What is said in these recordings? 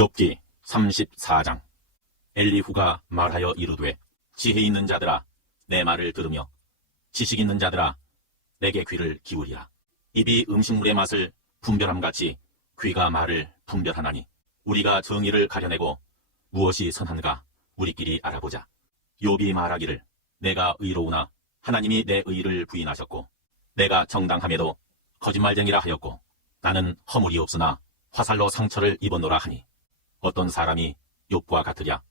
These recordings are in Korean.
욥기 34장. 엘리후가 말하여 이르되, 지혜 있는 자들아 내 말을 들으며 지식 있는 자들아 내게 귀를 기울이라. 입이 음식물의 맛을 분별함같이 귀가 말을 분별하나니, 우리가 정의를 가려내고 무엇이 선한가 우리끼리 알아보자. 욥이 말하기를, 내가 의로우나 하나님이 내 의를 부인하셨고, 내가 정당함에도 거짓말쟁이라 하였고, 나는 허물이 없으나 화살로 상처를 입었노라 하니, 어떤 사람이 욥과 같으랴.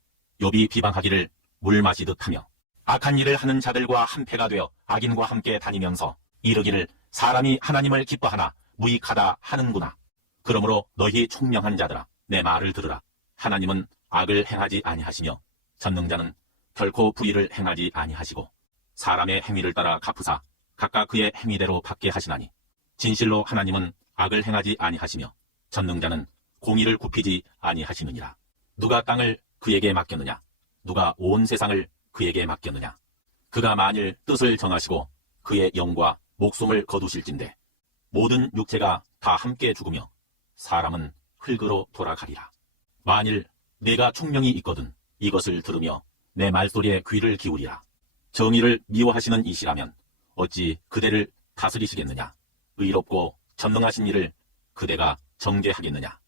욥이 비방하기를 물 마시듯 하며, 악한 일을 하는 자들과 한패가 되어 악인과 함께 다니면서 이르기를, 사람이 하나님을 기뻐하나 무익하다 하는구나. 그러므로 너희 총명한 자들아 내 말을 들으라. 하나님은 악을 행하지 아니하시며 전능자는 결코 불의를 행하지 아니하시고, 사람의 행위를 따라 갚으사 각각 그의 행위대로 받게 하시나니, 진실로 하나님은 악을 행하지 아니하시며 전능자는 공의를 굽히지 아니하시느니라. 누가 땅을 그에게 맡겼느냐? 누가 온 세상을 그에게 맡겼느냐? 그가 만일 뜻을 정하시고 그의 영과 목숨을 거두실진대, 모든 육체가 다 함께 죽으며 사람은 흙으로 돌아가리라. 만일 내가 총명이 있거든 이것을 들으며 내 말소리에 귀를 기울이라. 정의를 미워하시는 이시라면 어찌 그대를 다스리시겠느냐? 의롭고 전능하신 이를 그대가 정죄하겠느냐?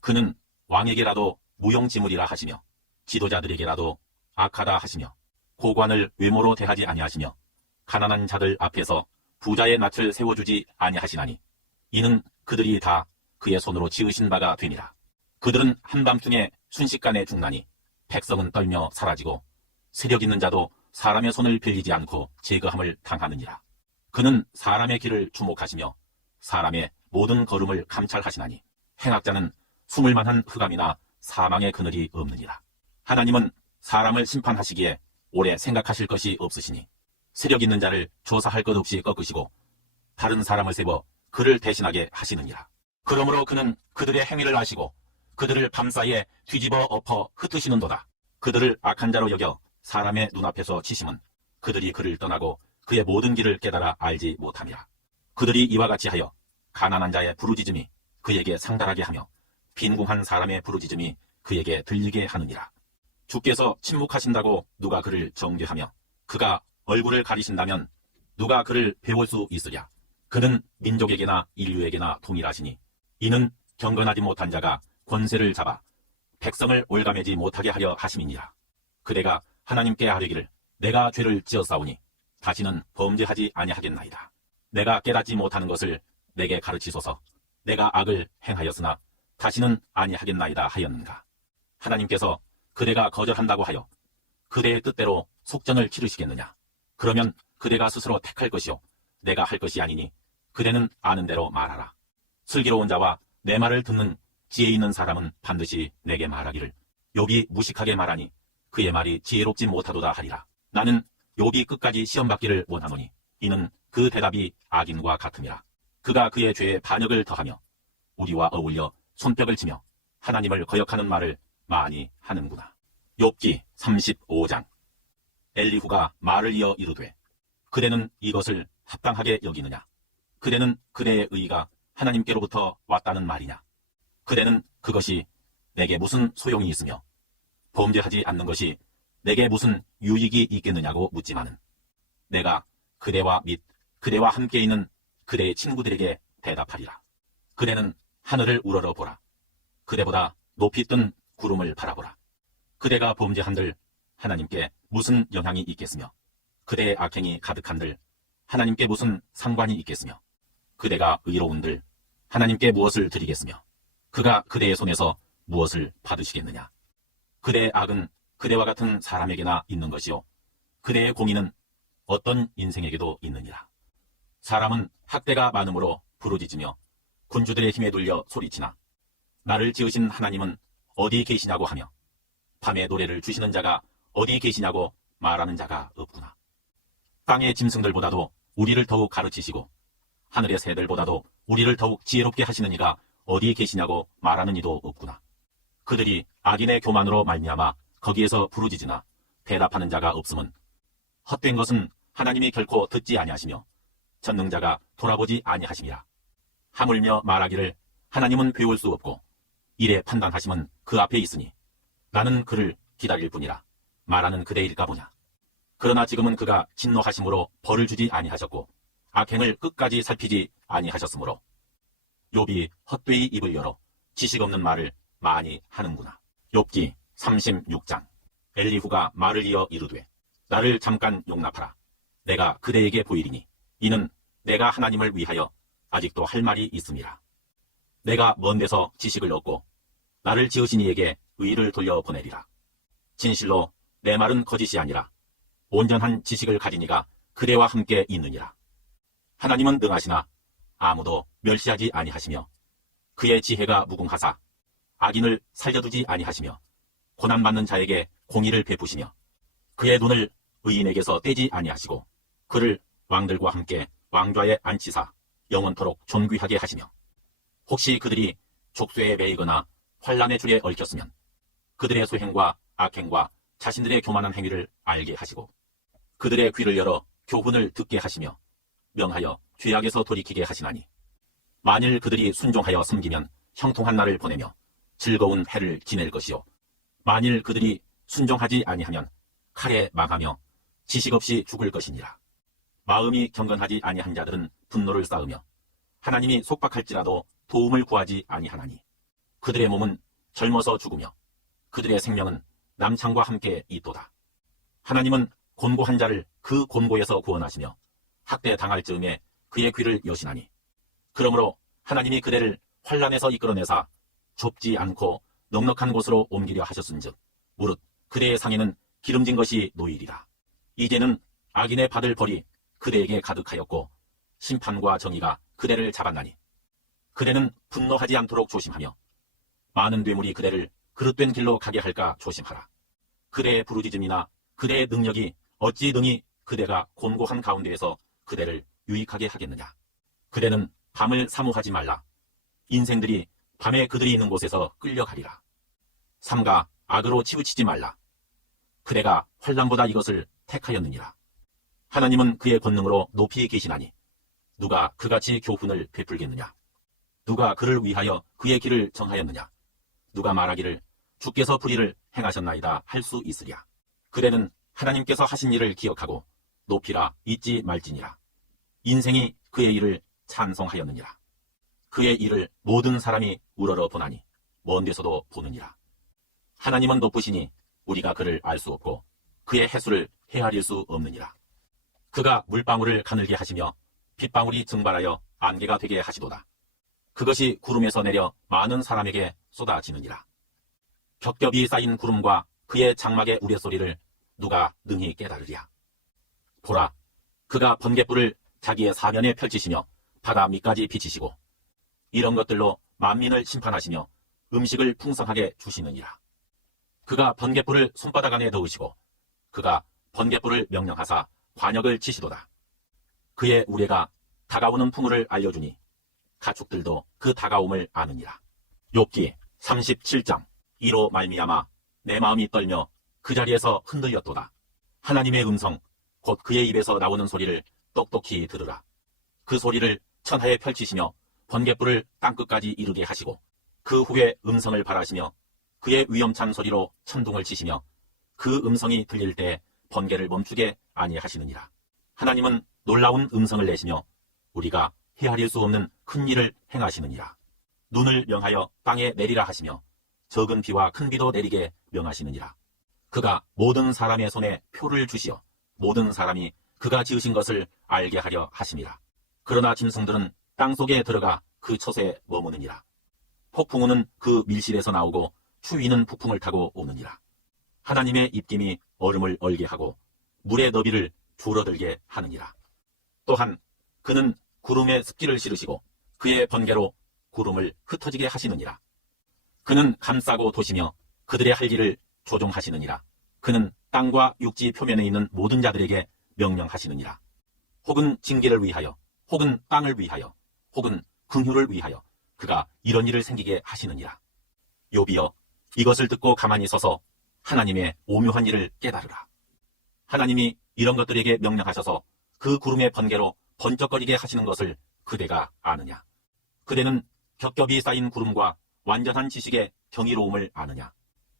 그는 왕에게라도 무용지물이라 하시며 지도자들에게라도 악하다 하시며, 고관을 외모로 대하지 아니하시며 가난한 자들 앞에서 부자의 낯을 세워주지 아니하시나니, 이는 그들이 다 그의 손으로 지으신 바가 되니라. 그들은 한밤중에 순식간에 죽나니 백성은 떨며 사라지고 세력 있는 자도 사람의 손을 빌리지 않고 제거함을 당하느니라. 그는 사람의 길을 주목하시며 사람의 모든 걸음을 감찰하시나니, 행악자는 숨을 만한 흑암이나 사망의 그늘이 없느니라. 하나님은 사람을 심판하시기에 오래 생각하실 것이 없으시니, 세력 있는 자를 조사할 것 없이 꺾으시고 다른 사람을 세워 그를 대신하게 하시느니라. 그러므로 그는 그들의 행위를 아시고 그들을 밤사이에 뒤집어 엎어 흩으시는도다. 그들을 악한 자로 여겨 사람의 눈앞에서 치심은 그들이 그를 떠나고 그의 모든 길을 깨달아 알지 못함이라. 그들이 이와 같이 하여 가난한 자의 부르짖음이 그에게 상달하게 하며 빈궁한 사람의 부르짖음이 그에게 들리게 하느니라. 주께서 침묵하신다고 누가 그를 정죄하며 그가 얼굴을 가리신다면 누가 그를 배울 수 있으랴. 그는 민족에게나 인류에게나 동일하시니, 이는 경건하지 못한 자가 권세를 잡아 백성을 올가매지 못하게 하려 하심이니라. 그대가 하나님께 아뢰기를, 내가 죄를 지었사오니 다시는 범죄하지 아니하겠나이다. 내가 깨닫지 못하는 것을 내게 가르치소서. 내가 악을 행하였으나 다시는 아니하겠나이다 하였는가. 하나님께서 그대가 거절한다고 하여 그대의 뜻대로 속전을 치르시겠느냐? 그러면 그대가 스스로 택할 것이요 내가 할 것이 아니니 그대는 아는 대로 말하라. 슬기로운 자와 내 말을 듣는 지혜 있는 사람은 반드시 내게 말하기를, 욥이 무식하게 말하니 그의 말이 지혜롭지 못하도다 하리라. 나는 욥이 끝까지 시험받기를 원하노니, 이는 그 대답이 악인과 같음이라. 그가 그의 죄에 반역을 더하며 우리와 어울려 손뼉을 치며 하나님을 거역하는 말을 많이 하는구나. 욥기 35장. 엘리후가 말을 이어 이르되, 그대는 이것을 합당하게 여기느냐? 그대는 그대의 의가 하나님께로부터 왔다는 말이냐? 그대는 그것이 내게 무슨 소용이 있으며 범죄하지 않는 것이 내게 무슨 유익이 있겠느냐고 묻지만은, 내가 그대와 및 그대와 함께 있는 그대의 친구들에게 대답하리라. 그대는 하늘을 우러러보라. 그대보다 높이 뜬 구름을 바라보라. 그대가 범죄한들 하나님께 무슨 영향이 있겠으며, 그대의 악행이 가득한들 하나님께 무슨 상관이 있겠으며, 그대가 의로운들 하나님께 무엇을 드리겠으며, 그가 그대의 손에서 무엇을 받으시겠느냐? 그대의 악은 그대와 같은 사람에게나 있는 것이요 그대의 공의는 어떤 인생에게도 있느니라. 사람은 학대가 많음으로 부르짖으며 군주들의 힘에 눌려 소리치나, 나를 지으신 하나님은 어디 계시냐고 하며 밤에 노래를 주시는 자가 어디 계시냐고 말하는 자가 없구나. 땅의 짐승들보다도 우리를 더욱 가르치시고 하늘의 새들보다도 우리를 더욱 지혜롭게 하시는 이가 어디 계시냐고 말하는 이도 없구나. 그들이 악인의 교만으로 말미암아 거기에서 부르짖으나 대답하는 자가 없음은, 헛된 것은 하나님이 결코 듣지 아니하시며 전능자가 돌아보지 아니하심이라. 하물며 말하기를, 하나님은 배울 수 없고 이래 판단하심은 그 앞에 있으니 나는 그를 기다릴 뿐이라 말하는 그대일까 보냐. 그러나 지금은 그가 진노하심으로 벌을 주지 아니하셨고 악행을 끝까지 살피지 아니하셨으므로 욥이 헛되이 입을 열어 지식 없는 말을 많이 하는구나. 욥기 36장. 엘리후가 말을 이어 이르되 나를 잠깐 용납하라. 내가 그대에게 보이리니 이는 내가 하나님을 위하여 아직도 할 말이 있음이라. 내가 먼 데서 지식을 얻고 나를 지으신 이에게 의를 돌려보내리라. 진실로 내 말은 거짓이 아니라 온전한 지식을 가진 이가 그대와 함께 있느니라. 하나님은 능하시나 아무도 멸시하지 아니하시며 그의 지혜가 무궁하사 악인을 살려두지 아니하시며 고난받는 자에게 공의를 베푸시며 그의 눈을 의인에게서 떼지 아니하시고 그를 왕들과 함께 왕좌에 앉히사 영원토록 존귀하게 하시며 혹시 그들이 족쇄에 매이거나 환란의 줄에 얽혔으면 그들의 소행과 악행과 자신들의 교만한 행위를 알게 하시고 그들의 귀를 열어 교훈을 듣게 하시며 명하여 죄악에서 돌이키게 하시나니 만일 그들이 순종하여 섬기면 형통한 날을 보내며 즐거운 해를 지낼 것이요 만일 그들이 순종하지 아니하면 칼에 망하며 지식 없이 죽을 것이니라. 마음이 경건하지 아니한 자들은 분노를 쌓으며 하나님이 속박할지라도 도움을 구하지 아니하나니 그들의 몸은 젊어서 죽으며 그들의 생명은 남창과 함께 있도다. 하나님은 곤고한 자를 그 곤고에서 구원하시며 학대 당할 즈음에 그의 귀를 여시나니 그러므로 하나님이 그대를 환란에서 이끌어내사 좁지 않고 넉넉한 곳으로 옮기려 하셨은즉 무릇 그대의 상에는 기름진 것이 놓이리라. 이제는 악인의 받을 벌이 그대에게 가득하였고 심판과 정의가 그대를 잡았나니 그대는 분노하지 않도록 조심하며 많은 괴물이 그대를 그릇된 길로 가게 할까 조심하라. 그대의 부르짖음이나 그대의 능력이 어찌 능히 그대가 곤고한 가운데에서 그대를 유익하게 하겠느냐. 그대는 밤을 사모하지 말라. 인생들이 밤에 그들이 있는 곳에서 끌려가리라. 삼가 악으로 치우치지 말라. 그대가 환난보다 이것을 택하였느니라. 하나님은 그의 권능으로 높이 계시나니 누가 그같이 교훈을 베풀겠느냐. 누가 그를 위하여 그의 길을 정하였느냐. 누가 말하기를 주께서 불의를 행하셨나이다 할 수 있으랴. 그대는 하나님께서 하신 일을 기억하고 높이라 잊지 말지니라. 인생이 그의 일을 찬송하였느니라. 그의 일을 모든 사람이 우러러 보나니 먼 데서도 보느니라. 하나님은 높으시니 우리가 그를 알 수 없고 그의 해수를 헤아릴 수 없느니라. 그가 물방울을 가늘게 하시며 빗방울이 증발하여 안개가 되게 하시도다. 그것이 구름에서 내려 많은 사람에게 쏟아지느니라. 겹겹이 쌓인 구름과 그의 장막의 우레소리를 누가 능히 깨달으랴. 보라, 그가 번갯불을 자기의 사면에 펼치시며 바다 밑까지 비치시고 이런 것들로 만민을 심판하시며 음식을 풍성하게 주시느니라. 그가 번갯불을 손바닥 안에 넣으시고 그가 번갯불을 명령하사 관역을 치시도다. 그의 우레가 다가오는 풍우를 알려주니 가축들도 그 다가옴을 아느니라. 욥기 37장. 이로 말미암아 내 마음이 떨며 그 자리에서 흔들렸도다. 하나님의 음성 곧 그의 입에서 나오는 소리를 똑똑히 들으라. 그 소리를 천하에 펼치시며 번갯불을 땅끝까지 이르게 하시고 그 후에 음성을 발하시며 그의 위엄찬 소리로 천둥을 치시며 그 음성이 들릴 때 번개를 멈추게 아니하시느니라. 하나님은 놀라운 음성을 내시며 우리가 헤아릴 수 없는 큰 일을 행하시느니라. 눈을 명하여 땅에 내리라 하시며 적은 비와 큰 비도 내리게 명하시느니라. 그가 모든 사람의 손에 표를 주시어 모든 사람이 그가 지으신 것을 알게 하려 하심이라. 그러나 짐승들은 땅속에 들어가 그 처소에 머무느니라. 폭풍우는 그 밀실에서 나오고 추위는 북풍을 타고 오느니라. 하나님의 입김이 얼음을 얼게 하고 물의 너비를 줄어들게 하느니라. 또한 그는 구름에 습기를 실으시고 그의 번개로 구름을 흩어지게 하시느니라. 그는 감싸고 도시며 그들의 할 일을 조종하시느니라. 그는 땅과 육지 표면에 있는 모든 자들에게 명령하시느니라. 혹은 징계를 위하여 혹은 땅을 위하여 혹은 긍휼을 위하여 그가 이런 일을 생기게 하시느니라. 욥이여, 이것을 듣고 가만히 서서 하나님의 오묘한 일을 깨달으라. 하나님이 이런 것들에게 명령하셔서 그 구름의 번개로 번쩍거리게 하시는 것을 그대가 아느냐. 그대는 겹겹이 쌓인 구름과 완전한 지식의 경이로움을 아느냐?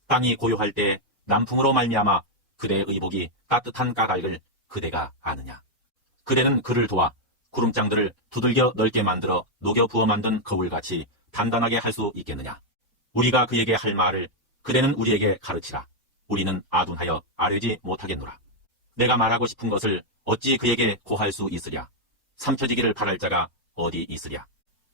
땅이 고요할 때 남풍으로 말미암아 그대의 의복이 따뜻한 까닭을 그대가 아느냐? 그대는 그를 도와 구름장들을 두들겨 넓게 만들어 녹여 부어 만든 거울같이 단단하게 할 수 있겠느냐? 우리가 그에게 할 말을 그대는 우리에게 가르치라. 우리는 아둔하여 아뢰지 못하겠노라. 내가 말하고 싶은 것을 어찌 그에게 고할 수 있으랴? 삼켜지기를 바랄 자가 어디 있으랴?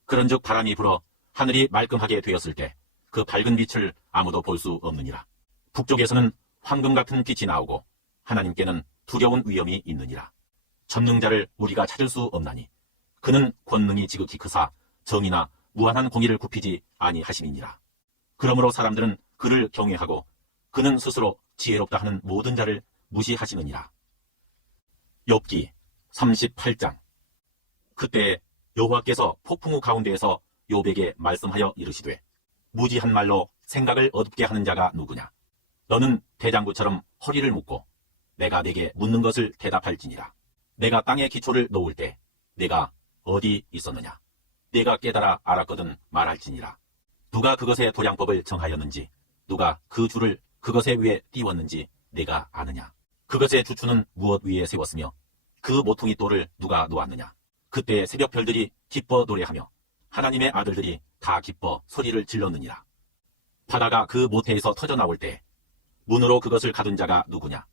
그런즉 바람이 불어 하늘이 말끔하게 되었을 때 그 밝은 빛을 아무도 볼 수 없느니라. 북쪽에서는 황금 같은 빛이 나오고 하나님께는 두려운 위험이 있느니라. 전능자를 우리가 찾을 수 없나니 그는 권능이 지극히 크사 정의나 무한한 공의를 굽히지 아니하심이니라. 그러므로 사람들은 그를 경외하고 그는 스스로 지혜롭다 하는 모든 자를 무시하시느니라. 욥기 38장. 그때 여호와께서 폭풍우 가운데에서 욥에게 말씀하여 이르시되 무지한 말로 생각을 어둡게 하는 자가 누구냐? 너는 대장부처럼 허리를 묶고 내가 네게 묻는 것을 대답할지니라. 내가 땅에 기초를 놓을 때 내가 어디 있었느냐? 내가 깨달아 알았거든 말할지니라. 누가 그것의 도량법을 정하였는지 누가 그 줄을 그것의 위에 띄웠는지 내가 아느냐? 그것의 주추는 무엇 위에 세웠으며 그 모퉁이 돌을 누가 놓았느냐? 그때 새벽 별들이 기뻐 노래하며 하나님의 아들들이 다 기뻐 소리를 질렀느니라. 바다가 그 모태에서 터져 나올 때 문으로 그것을 가둔 자가 누구냐?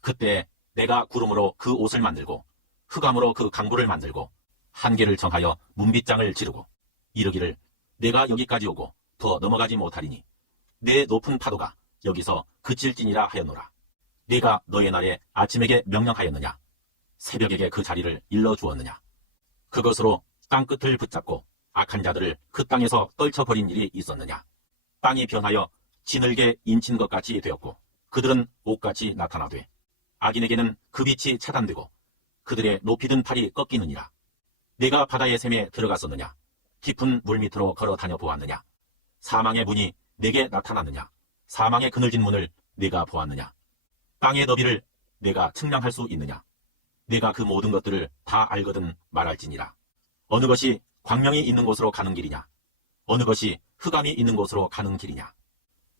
그때 내가 구름으로 그 옷을 만들고 흑암으로 그 강부를 만들고 한계를 정하여 문빗장을 지르고 이르기를 내가 여기까지 오고 더 넘어가지 못하리니 내 높은 파도가 여기서 그칠지니라 하였노라. 내가 너의 날에 아침에게 명령하였느냐? 새벽에게 그 자리를 일러주었느냐? 그것으로 땅끝을 붙잡고 악한 자들을 그 땅에서 떨쳐버린 일이 있었느냐? 땅이 변하여 지늘게 인친 것 같이 되었고 그들은 옷같이 나타나되 악인에게는 그 빛이 차단되고 그들의 높이든 팔이 꺾이느니라. 내가 바다의 샘에 들어갔었느냐? 깊은 물 밑으로 걸어 다녀 보았느냐? 사망의 문이 내게 나타났느냐? 사망의 그늘진 문을 내가 보았느냐? 땅의 너비를 내가 측량할 수 있느냐? 내가 그 모든 것들을 다 알거든 말할지니라. 어느 것이 광명이 있는 곳으로 가는 길이냐? 어느 것이 흑암이 있는 곳으로 가는 길이냐?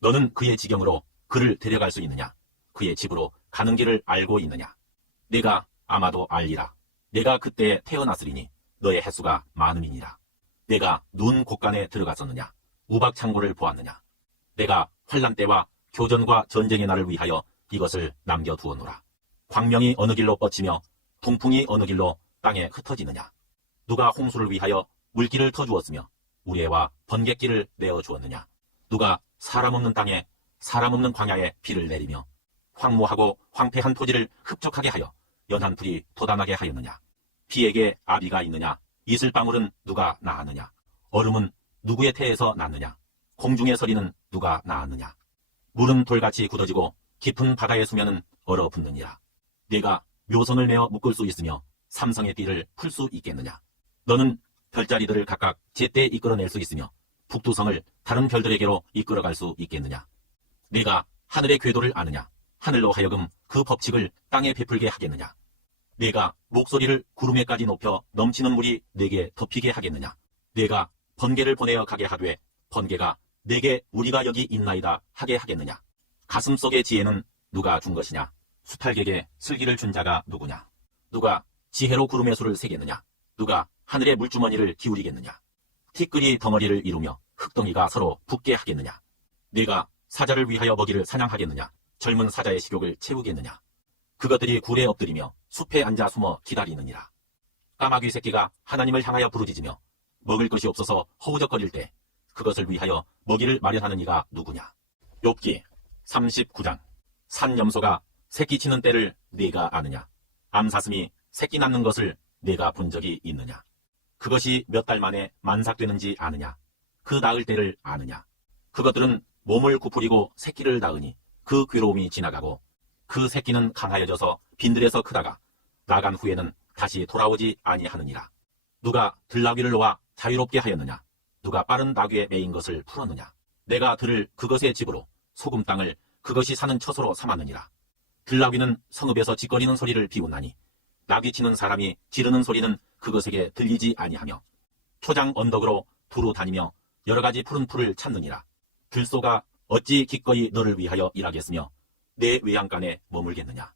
너는 그의 지경으로 그를 데려갈 수 있느냐? 그의 집으로 가는 길을 알고 있느냐? 내가 아마도 알리라. 내가 그때 태어났으리니 너의 횟수가 많음이니라. 내가 눈 곳간에 들어갔었느냐? 우박 창고를 보았느냐? 내가 환난 때와 교전과 전쟁의 날을 위하여 이것을 남겨두었노라. 광명이 어느 길로 뻗치며 동풍이 어느 길로 땅에 흩어지느냐? 누가 홍수를 위하여 물길을 터주었으며 우레와 번갯길을 내어주었느냐? 누가 사람 없는 땅에 사람 없는 광야에 비를 내리며 황무하고 황폐한 토지를 흡족하게 하여 연한 불이 돋아나게 하였느냐? 비에게 아비가 있느냐? 이슬방울은 누가 낳았느냐? 얼음은 누구의 태에서 났느냐? 공중의 서리는 누가 낳았느냐? 물은 돌같이 굳어지고 깊은 바다의 수면은 얼어붙느니라. 네가 묘선을 메어 묶을 수 있으며 삼성의 띠를 풀 수 있겠느냐? 너는 별자리들을 각각 제때 이끌어낼 수 있으며 북두성을 다른 별들에게로 이끌어갈 수 있겠느냐? 네가 하늘의 궤도를 아느냐? 하늘로 하여금 그 법칙을 땅에 베풀게 하겠느냐? 네가 목소리를 구름에까지 높여 넘치는 물이 네게 덮이게 하겠느냐? 네가 번개를 보내어 가게 하되 번개가 네게 우리가 여기 있나이다 하게 하겠느냐? 가슴속의 지혜는 누가 준 것이냐? 수탈객에 슬기를 준 자가 누구냐? 누가 지혜로 구름의 수를 세겠느냐? 누가 하늘의 물주머니를 기울이겠느냐? 티끌이 덩어리를 이루며 흙덩이가 서로 붙게 하겠느냐? 네가 사자를 위하여 먹이를 사냥하겠느냐? 젊은 사자의 식욕을 채우겠느냐? 그것들이 굴에 엎드리며 숲에 앉아 숨어 기다리느니라. 까마귀 새끼가 하나님을 향하여 부르짖으며 먹을 것이 없어서 허우적거릴 때 그것을 위하여 먹이를 마련하는 이가 누구냐? 욥기 39장. 산염소가 새끼 치는 때를 네가 아느냐? 암사슴이 새끼 낳는 것을 네가 본 적이 있느냐? 그것이 몇 달 만에 만삭되는지 아느냐? 그 낳을 때를 아느냐? 그것들은 몸을 구부리고 새끼를 낳으니 그 괴로움이 지나가고 그 새끼는 강하여져서 빈들에서 크다가 나간 후에는 다시 돌아오지 아니하느니라. 누가 들나귀를 놓아 자유롭게 하였느냐? 누가 빠른 나귀에 매인 것을 풀었느냐? 내가 들을 그것의 집으로 소금 땅을 그것이 사는 처소로 삼았느니라. 들나귀는 성읍에서 짓거리는 소리를 비웃나니 나귀 치는 사람이 지르는 소리는 그것에게 들리지 아니하며 초장 언덕으로 두루 다니며 여러 가지 푸른 풀을 찾느니라. 들소가 어찌 기꺼이 너를 위하여 일하겠으며 내 외양간에 머물겠느냐.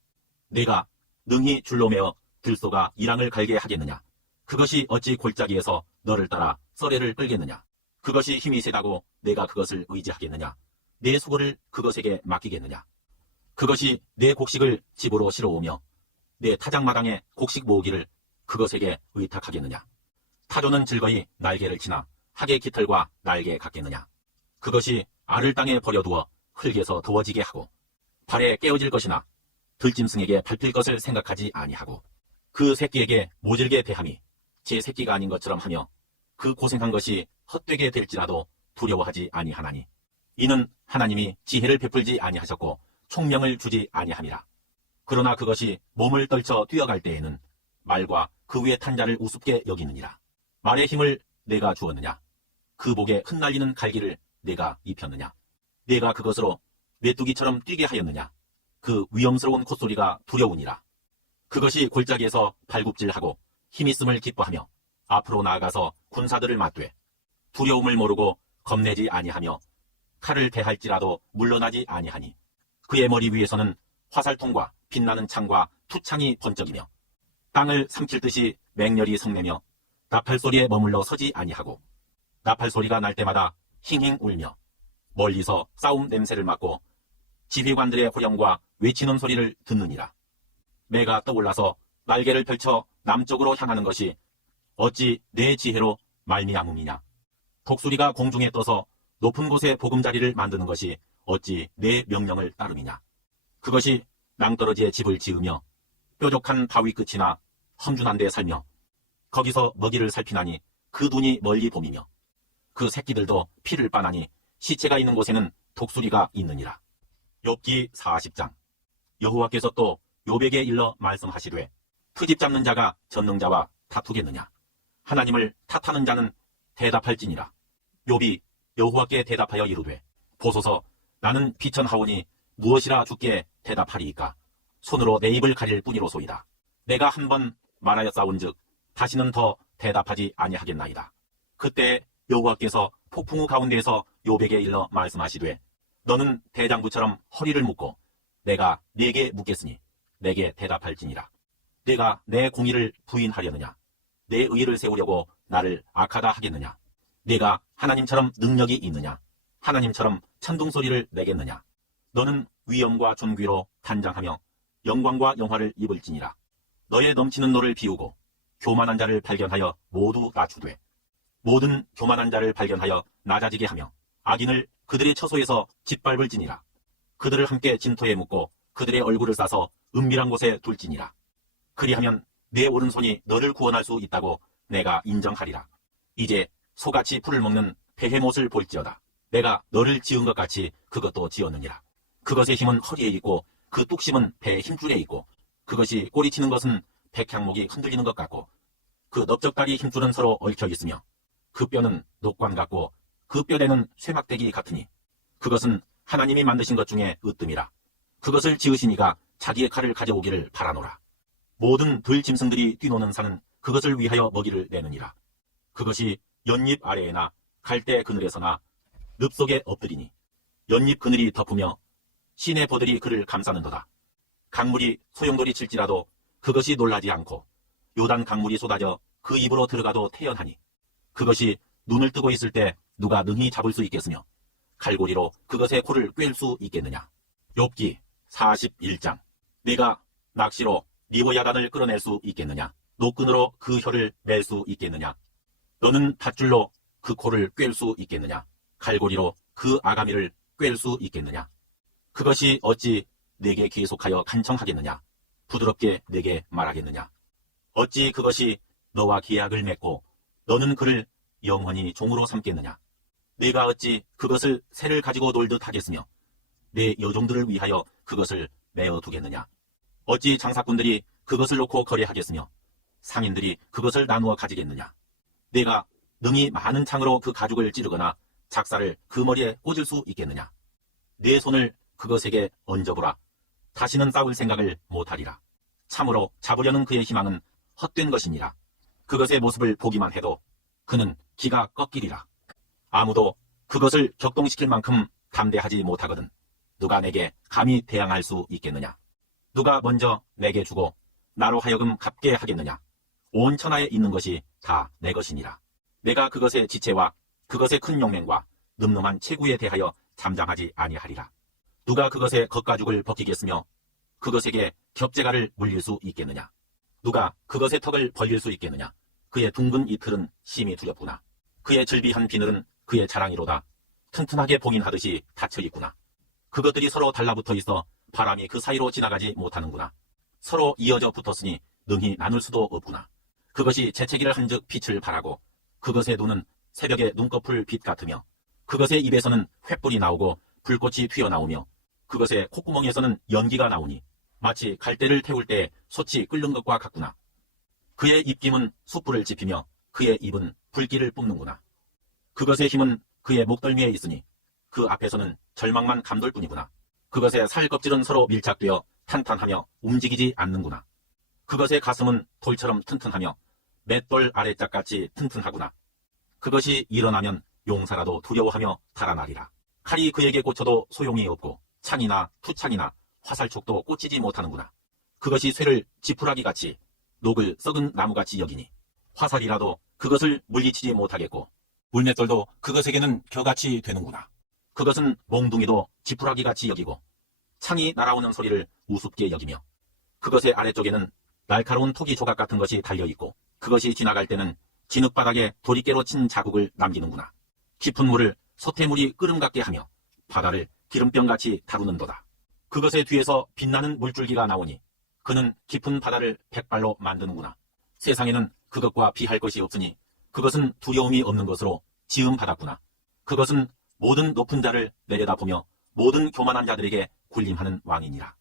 내가 능히 줄로 매어 들소가 이랑을 갈게 하겠느냐. 그것이 어찌 골짜기에서 너를 따라 썰애를 끌겠느냐. 그것이 힘이 세다고 내가 그것을 의지하겠느냐. 내 수고를 그것에게 맡기겠느냐. 그것이 내 곡식을 집으로 실어오며 내 타작마당에 곡식 모으기를 그것에게 의탁하겠느냐. 타조는 즐거이 날개를 치나 학의 깃털과 날개 같겠느냐. 그것이 알을 땅에 버려두어 흙에서 도어지게 하고 발에 깨어질 것이나 들짐승에게 밟힐 것을 생각하지 아니하고 그 새끼에게 모질게 대함이 제 새끼가 아닌 것처럼 하며 그 고생한 것이 헛되게 될지라도 두려워하지 아니하나니 이는 하나님이 지혜를 베풀지 아니하셨고 총명을 주지 아니함이라. 그러나 그것이 몸을 떨쳐 뛰어갈 때에는 말과 그 위에 탄 자를 우습게 여기느니라. 말의 힘을 내가 주었느냐. 그 목에 흩날리는 갈기를 내가 입혔느냐. 내가 그것으로 메뚜기처럼 뛰게 하였느냐. 그 위험스러운 콧소리가 두려우니라. 그것이 골짜기에서 발굽질하고 힘있음을 기뻐하며 앞으로 나아가서 군사들을 맞되 두려움을 모르고 겁내지 아니하며 칼을 대할지라도 물러나지 아니하니 그의 머리 위에서는 화살통과 빛나는 창과 투창이 번쩍이며 땅을 삼킬 듯이 맹렬히 성내며 나팔 소리에 머물러 서지 아니하고 나팔 소리가 날 때마다 힝힝 울며 멀리서 싸움 냄새를 맡고 지휘관들의 호령과 외치는 소리를 듣느니라. 매가 떠올라서 날개를 펼쳐 남쪽으로 향하는 것이 어찌 내 지혜로 말미암음이냐. 독수리가 공중에 떠서 높은 곳에 보금자리를 만드는 것이 어찌 내 명령을 따름이냐. 그것이 낭떠러지에 집을 지으며 뾰족한 바위 끝이나 험준한 데 살며 거기서 먹이를 살피나니 그 눈이 멀리 봄이며 그 새끼들도 피를 빠나니 시체가 있는 곳에는 독수리가 있느니라. 욥기 40장. 여호와께서 또 욥에게 일러 말씀하시되 트집 잡는 자가 전능자와 다투겠느냐. 하나님을 탓하는 자는 대답할지니라. 욥이 여호와께 대답하여 이르되 보소서 나는 비천하오니 무엇이라 주께 대답하리이까. 손으로 내 입을 가릴 뿐이로소이다. 내가 한 번 말하였사온즉 다시는 더 대답하지 아니하겠나이다. 그때 여호와께서 폭풍우 가운데에서 욥에게 일러 말씀하시되 너는 대장부처럼 허리를 묶고 내가 네게 묻겠으니 내게 대답할지니라. 내가 내 공의를 부인하려느냐. 내 의를 세우려고 나를 악하다 하겠느냐. 네가 하나님처럼 능력이 있느냐. 하나님처럼 천둥소리를 내겠느냐. 너는 위엄과 존귀로 단장하며 영광과 영화를 입을지니라. 너의 넘치는 노를 비우고 교만한 자를 발견하여 모두 낮추되 모든 교만한 자를 발견하여 낮아지게 하며 악인을 그들의 처소에서 짓밟을지니라. 그들을 함께 진토에 묻고 그들의 얼굴을 싸서 은밀한 곳에 둘지니라. 그리하면 내 오른손이 너를 구원할 수 있다고 내가 인정하리라. 이제 소같이 풀을 먹는 베헤못을 볼지어다. 내가 너를 지은 것 같이 그것도 지었느니라. 그것의 힘은 허리에 있고 그 뚝심은 배의 힘줄에 있고 그것이 꼬리치는 것은 백향목이 흔들리는 것 같고 그 넓적다리 힘줄은 서로 얽혀 있으며 그 뼈는 녹관 같고 그 뼈대는 쇠막대기 같으니 그것은 하나님이 만드신 것 중에 으뜸이라. 그것을 지으신 이가 자기의 칼을 가져오기를 바라노라. 모든 들짐승들이 뛰노는 산은 그것을 위하여 먹이를 내느니라. 그것이 연잎 아래에나 갈대 그늘에서나 늪 속에 엎드리니 연잎 그늘이 덮으며 시내 버들이 그를 감싸는도다. 강물이 소용돌이 칠지라도 그것이 놀라지 않고 요단 강물이 쏟아져 그 입으로 들어가도 태연하니 그것이 눈을 뜨고 있을 때 누가 능히 잡을 수 있겠으며 갈고리로 그것의 코를 꿰일 수 있겠느냐. 욥기 41장. 네가 낚시로 리보야단을 끌어낼 수 있겠느냐. 노끈으로 그 혀를 맬 수 있겠느냐. 너는 밧줄로 그 코를 꿰일 수 있겠느냐. 갈고리로 그 아가미를 꿰일 수 있겠느냐. 그것이 어찌 내게 계속하여 간청하겠느냐. 부드럽게 내게 말하겠느냐. 어찌 그것이 너와 계약을 맺고 너는 그를 영원히 종으로 삼겠느냐. 내가 어찌 그것을 새를 가지고 놀듯 하겠으며 내 여종들을 위하여 그것을 메어 두겠느냐. 어찌 장사꾼들이 그것을 놓고 거래하겠으며 상인들이 그것을 나누어 가지겠느냐. 내가 능히 많은 창으로 그 가죽을 찌르거나 작사를 그 머리에 꽂을 수 있겠느냐. 내 손을 그것에게 얹어보라. 다시는 싸울 생각을 못하리라. 참으로 잡으려는 그의 희망은 헛된 것이니라. 그것의 모습을 보기만 해도 그는 기가 꺾이리라. 아무도 그것을 격동시킬 만큼 담대하지 못하거든 누가 내게 감히 대항할 수 있겠느냐? 누가 먼저 내게 주고 나로 하여금 갚게 하겠느냐? 온 천하에 있는 것이 다 내 것이니라. 내가 그것의 지체와 그것의 큰 용맹과 늠름한 체구에 대하여 잠잠하지 아니하리라. 누가 그것의 겉가죽을 벗기겠으며 그것에게 겹재가를 물릴 수 있겠느냐? 누가 그것의 턱을 벌릴 수 있겠느냐? 그의 둥근 이틀은 심히 두렵구나. 그의 즐비한 비늘은 그의 자랑이로다. 튼튼하게 봉인하듯이 닫혀 있구나. 그것들이 서로 달라붙어 있어 바람이 그 사이로 지나가지 못하는구나. 서로 이어져 붙었으니 능히 나눌 수도 없구나. 그것이 재채기를 한즉 빛을 발하고 그것의 눈은 새벽의 눈꺼풀 빛 같으며 그것의 입에서는 횃불이 나오고 불꽃이 튀어나오며 그것의 콧구멍에서는 연기가 나오니 마치 갈대를 태울 때 솥이 끓는 것과 같구나. 그의 입김은 숯불을 지피며 그의 입은 불길을 뿜는구나. 그것의 힘은 그의 목덜미에 있으니 그 앞에서는 절망만 감돌 뿐이구나. 그것의 살 껍질은 서로 밀착되어 탄탄하며 움직이지 않는구나. 그것의 가슴은 돌처럼 튼튼하며 맷돌 아래짝같이 튼튼하구나. 그것이 일어나면 용사라도 두려워하며 달아나리라. 칼이 그에게 꽂혀도 소용이 없고 창이나 투창이나 화살촉도 꽂히지 못하는구나. 그것이 쇠를 지푸라기같이 녹을 썩은 나무같이 여기니 화살이라도 그것을 물리치지 못하겠고 물맷돌도 그것에게는 겨같이 되는구나. 그것은 몽둥이도 지푸라기같이 여기고 창이 날아오는 소리를 우습게 여기며 그것의 아래쪽에는 날카로운 토기 조각 같은 것이 달려있고 그것이 지나갈 때는 진흙바닥에 도리깨로 친 자국을 남기는구나. 깊은 물을 솥태물이 끓음 같게 하며 바다를 기름병같이 다루는도다. 그것의 뒤에서 빛나는 물줄기가 나오니 그는 깊은 바다를 백발로 만드는구나. 세상에는 그것과 비할 것이 없으니 그것은 두려움이 없는 것으로 지음받았구나. 그것은 모든 높은 자를 내려다보며 모든 교만한 자들에게 군림하는 왕이니라.